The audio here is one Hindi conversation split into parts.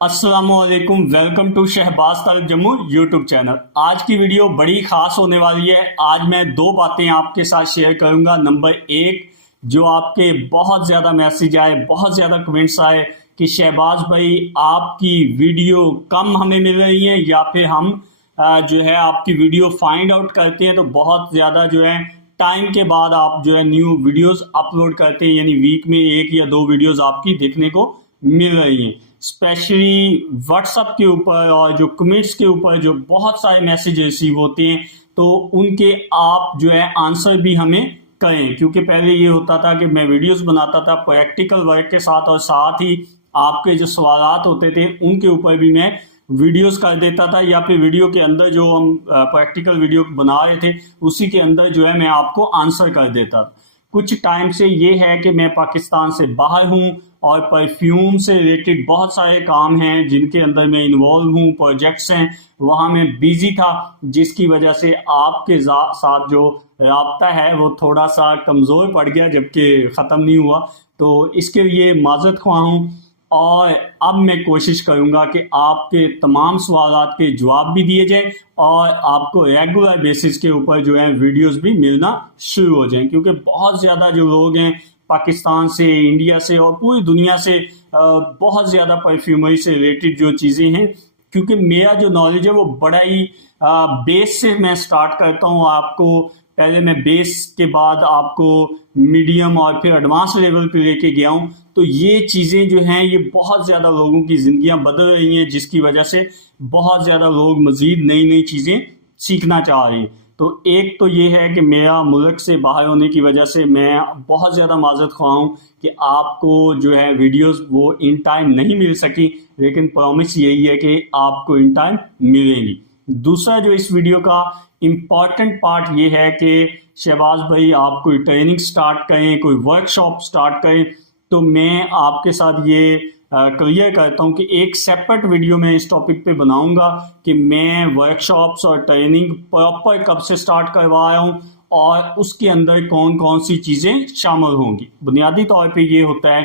अस्सलामुअलैकुम, welcome to Shahbaz Tariq Jammu YouTube channel. आज की वीडियो बड़ी खास होने वाली है। आज मैं दो बातें आपके साथ शेयर करूंगा। नंबर एक, जो आपके बहुत ज़्यादा मैसेज आए, बहुत ज़्यादा कमेंट्स आए कि शहबाज भाई आपकी वीडियो कम हमें मिल रही है, या फिर हम जो है आपकी वीडियो फाइंड आउट करते हैं तो बहुत ज़्यादा जो है टाइम के बाद आप जो है न्यू वीडियोस अपलोड करते हैं, यानी वीक में एक या दो वीडियोस आपकी देखने को मिल रही हैं। स्पेशली व्हाट्सएप के ऊपर और जो कमेंट्स के ऊपर जो बहुत सारे मैसेज रिसीव होते हैं, तो उनके आप जो है आंसर भी हमें करें। क्योंकि पहले ये होता था कि मैं वीडियोस बनाता था प्रैक्टिकल वर्क के साथ, और साथ ही आपके जो सवालात होते थे उनके ऊपर भी मैं वीडियोस कर देता था, या फिर वीडियो के अंदर जो हम प्रैक्टिकल वीडियो बना रहे थे उसी के अंदर जो है मैं आपको आंसर कर देता था। कुछ टाइम से ये है कि मैं पाकिस्तान से बाहर हूँ और परफ्यूम से रिलेटेड बहुत सारे काम हैं जिनके अंदर मैं इन्वॉल्व हूँ, प्रोजेक्ट्स हैं, वहाँ मैं बिजी था, जिसकी वजह से आपके साथ जो राब्ता है वो थोड़ा सा कमज़ोर पड़ गया, जबकि ख़त्म नहीं हुआ। तो इसके लिए माज़रत ख्वाह हूँ, और अब मैं कोशिश करूंगा कि आपके तमाम सवालात के जवाब भी दिए जाएं और आपको रेगुलर बेसिस के ऊपर जो है वीडियोस भी मिलना शुरू हो जाएं। क्योंकि बहुत ज़्यादा जो लोग हैं पाकिस्तान से, इंडिया से और पूरी दुनिया से बहुत ज़्यादा परफ्यूमरी से रिलेटेड जो चीज़ें हैं, क्योंकि मेरा जो नॉलेज है वो बड़ा ही बेस से मैं स्टार्ट करता हूँ। आपको पहले मैं बेस के बाद आपको मीडियम और फिर एडवांस लेवल पे लेके गया हूँ। तो ये चीज़ें जो हैं ये बहुत ज़्यादा लोगों की ज़िंदगियां बदल रही हैं, जिसकी वजह से बहुत ज़्यादा लोग मज़ीद नई नई चीज़ें सीखना चाह रहे हैं। तो एक तो ये है कि मेरा मुल्क से बाहर होने की वजह से मैं बहुत ज़्यादा माज़रत ख्वाह हूँ कि आपको जो है वीडियोस वो इन टाइम नहीं मिल सकी, लेकिन प्रॉमिस यही है कि आपको इन टाइम मिलेंगी। दूसरा जो इस वीडियो का इम्पॉर्टेंट पार्ट ये है कि शहबाज भाई आप कोई ट्रेनिंग स्टार्ट करें, कोई वर्कशॉप स्टार्ट करें, तो मैं आपके साथ ये क्लियर करता हूँ कि एक सेपरेट वीडियो मैं इस टॉपिक पे बनाऊंगा कि मैं वर्कशॉप्स और ट्रेनिंग प्रॉपर कब से स्टार्ट करवा रहा हूँ और उसके अंदर कौन कौन सी चीज़ें शामिल होंगी। बुनियादी तौर पे ये होता है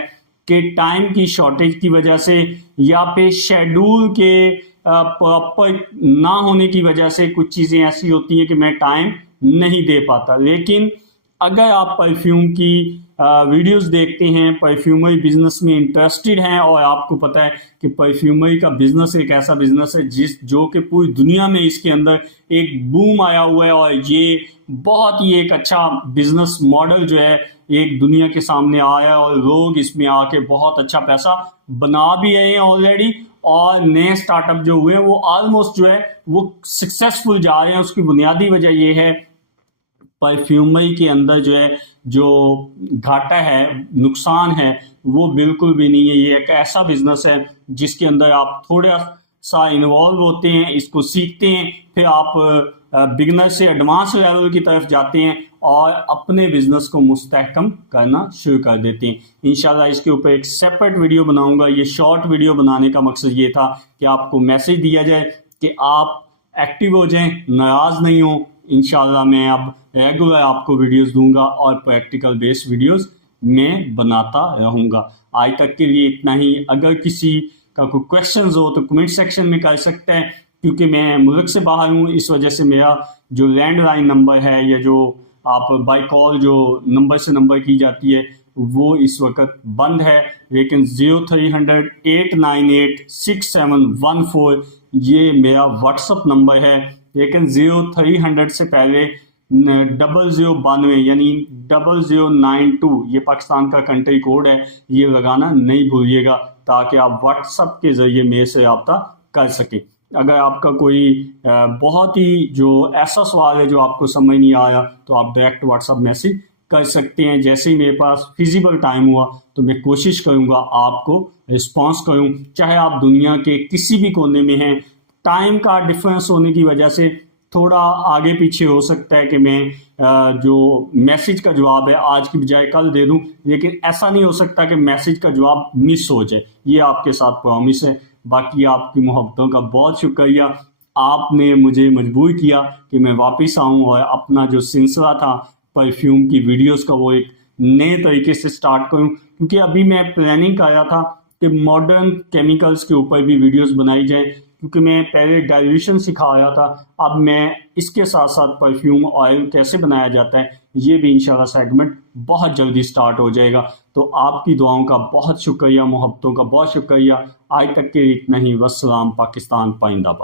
कि टाइम की शॉर्टेज की वजह से या फिर शेड्यूल के प्रॉपर ना होने की वजह से कुछ चीज़ें ऐसी होती हैं कि मैं टाइम नहीं दे पाता। लेकिन अगर आप परफ्यूम की वीडियोस देखते हैं, परफ्यूमरी बिजनेस में इंटरेस्टेड हैं, और आपको पता है कि परफ्यूमरी का बिजनेस एक ऐसा बिजनेस है जो कि पूरी दुनिया में इसके अंदर एक बूम आया हुआ है, और ये बहुत ही एक अच्छा बिजनेस मॉडल जो है एक दुनिया के सामने आया है, और लोग इसमें आके बहुत अच्छा पैसा बना भी रहे हैं ऑलरेडी, और नए स्टार्टअप जो हुए हैं वो ऑलमोस्ट जो है वो सक्सेसफुल जा रहे हैं। उसकी बुनियादी वजह ये है परफ्यूमरी के अंदर जो है जो घाटा है, नुकसान है, वो बिल्कुल भी नहीं है। ये एक ऐसा बिजनेस है जिसके अंदर आप थोड़ा सा इन्वॉल्व होते हैं, इसको सीखते हैं, फिर आप बिगनर से एडवांस लेवल की तरफ जाते हैं और अपने बिजनेस को मुस्तहकम करना शुरू कर देते हैं। इंशाल्लाह इसके ऊपर एक सेपरेट वीडियो बनाऊंगा। ये शॉर्ट वीडियो बनाने का मकसद ये था कि आपको मैसेज दिया जाए कि आप एक्टिव हो जाएं, नाराज नहीं हो। इंशाल्लाह मैं अब रेगुलर आपको वीडियोस दूंगा और प्रैक्टिकल बेस्ड वीडियोस मैं बनाता रहूंगा। आज तक के लिए इतना ही। अगर किसी का कोई क्वेश्चंस हो तो कमेंट सेक्शन में कर सकते हैं। क्योंकि मैं मुल्क से बाहर हूँ, इस वजह से मेरा जो लैंडलाइन नंबर है या जो आप बाई कॉल जो नंबर से नंबर की जाती है वो इस वक्त बंद है। लेकिन 0300-898-6714 ये मेरा व्हाट्सअप नंबर है। लेकिन 0300 से पहले 0092 यानी 0092 ये पाकिस्तान का कंट्री कोड है, ये लगाना नहीं भूलिएगा, ताकि आप व्हाट्सएप के ज़रिए मेरे से रब्ता कर सकें। अगर आपका कोई बहुत ही जो ऐसा सवाल है जो आपको समझ नहीं आया, तो आप डायरेक्ट व्हाट्सएप मैसेज कर सकते हैं। जैसे ही मेरे पास फिजिबल टाइम हुआ तो मैं कोशिश करूंगा आपको रिस्पांस करूं, चाहे आप दुनिया के किसी भी कोने में हैं। टाइम का डिफरेंस होने की वजह से थोड़ा आगे पीछे हो सकता है कि मैं जो मैसेज का जवाब है आज की बजाय कल दे दूं, लेकिन ऐसा नहीं हो सकता कि मैसेज का जवाब मिस हो जाए। ये आपके साथ प्रॉमिस है। बाकी आपकी मोहब्बतों का बहुत शुक्रिया। आपने मुझे मजबूर किया कि मैं वापस आऊं और अपना जो सिलसिला था परफ्यूम की वीडियोस का वो एक नए तरीके से स्टार्ट करूं। क्योंकि अभी मैं प्लानिंग कर रहा था कि मॉडर्न केमिकल्स के ऊपर भी वीडियोस बनाई जाएं, क्योंकि मैं पहले डाइल्यूशन सिखाया था, अब मैं इसके साथ साथ परफ्यूम ऑयल कैसे बनाया जाता है ये भी इंशाल्लाह सेगमेंट बहुत जल्दी स्टार्ट हो जाएगा। तो आपकी दुआओं का बहुत शुक्रिया, मोहब्बतों का बहुत शुक्रिया। आज तक के लिए इतना ही। वस्सलाम। पाकिस्तान पाइंदाबाद।